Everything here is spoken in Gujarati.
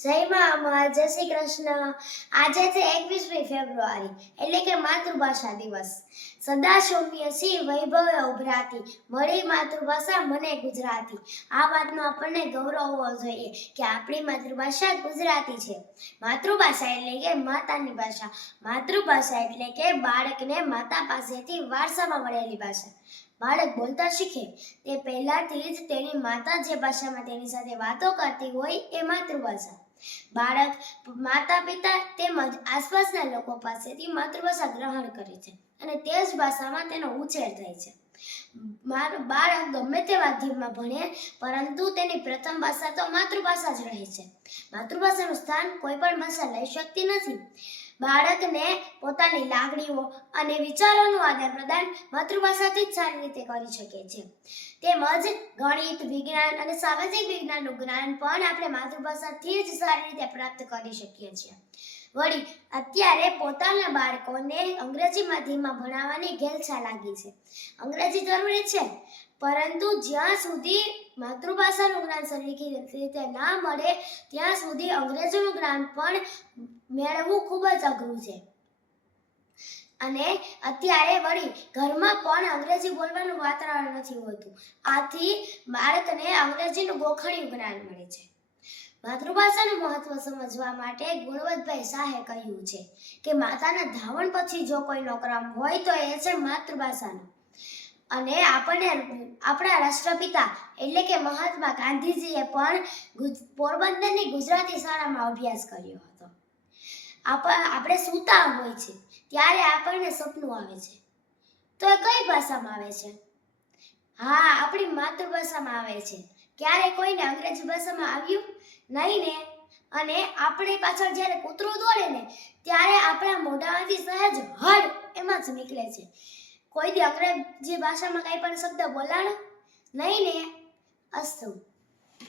જય મા અમર, જય શ્રી કૃષ્ણ. આજે છે 21મી ફેબ્રુઆરી એટલે કે માતૃભાષા દિવસ. સદા સૌમ્ય સિંહ વૈભવે ઉભરાતી, મળી માતૃભાષા મને ગુજરાતી. આ વાતનો આપણને ગૌરવ હોવો જોઈએ કે આપણી માતૃભાષા ગુજરાતી છે. માતૃભાષા એટલે કે માતાની ભાષા. માતૃભાષા એટલે કે બાળકને માતા પાસેથી વારસામાં મળેલી ભાષા. બાળક બોલતા શીખે તે પહેલાથી જ તેની માતા જે ભાષામાં તેની સાથે વાતો કરતી હોય એ માતૃભાષા. બાળક માતા પિતા તેમજ આસપાસના લોકો પાસેથી માતૃભાષા ગ્રહણ કરે છે અને તે જ ભાષામાં તેનો ઉછેર થાય છે. બાળક ગમે તે માધ્યમમાં ભણે પરંતુ તેની પ્રથમ ભાષા તો માતૃભાષા જ રહે છે. માતૃભાષાનું સ્થાન કોઈ પણ ભાષા લઈ શકતી નથી. બાળકને પોતાની લાગણીઓ અને વિચારોનું આદાન પ્રદાન માતૃભાષાથી જ સારી રીતે કરી શકે છે. તેમજ ગણિત, વિજ્ઞાન અને સામાજિક વિજ્ઞાનનું જ્ઞાન પણ આપણે માતૃભાષાથી જ સારી રીતે પ્રાપ્ત કરી શકીએ છીએ. વળી અત્યારે પોતાના બાળકોને અંગ્રેજી માધ્યમમાં ભણાવવાની ઘેલછા લાગી છે. અંગ્રેજી જરૂરી છે, પરંતુ જ્યાં સુધી માતૃભાષાનું જ્ઞાન સરખી રીતે ના મળે ત્યાં સુધી અંગ્રેજીનું જ્ઞાન પણ મેળવવું ખૂબ જ અઘરું છે. અને અત્યારે વળી ઘરમાં પણ અંગ્રેજી બોલવાનું વાતાવરણ નથી હોતું. આથી બાળકને અંગ્રેજીનું ગોખણિયું જ્ઞાન મળે છે. માતૃભાષાનું મહત્વ સમજવા માટે ગુણવંતભાઈ શાહે કહ્યું છે કે માતાના ધાવણ પછી જો કોઈનો ક્રમ હોય તો એ છે માતૃભાષાનો. અને આપણા રાષ્ટ્રપિતા એટલે કે મહાત્મા ગાંધીજીએ પણ પોરબંદરની ગુજરાતી શાળામાં અભ્યાસ કર્યો હતો. આપણે સૂતા હોય છે ત્યારે આપણને સપનું આવે છે, તો એ કઈ ભાષામાં આવે છે? હા, આપણી માતૃભાષામાં આવે છે. ક્યારે કોઈને અંગ્રેજી ભાષામાં આવ્યું નહીં ને? અને આપણી પાછળ જ્યારે કૂતરું દોડે ને ત્યારે આપણા મોઢામાંથી સહેજ હળ એમાં જ નીકળે છે. કોઈ દી અંગ્રેજી ભાષામાં કંઈ પણ શબ્દ બોલાણો નહીં ને? અસ્તુ.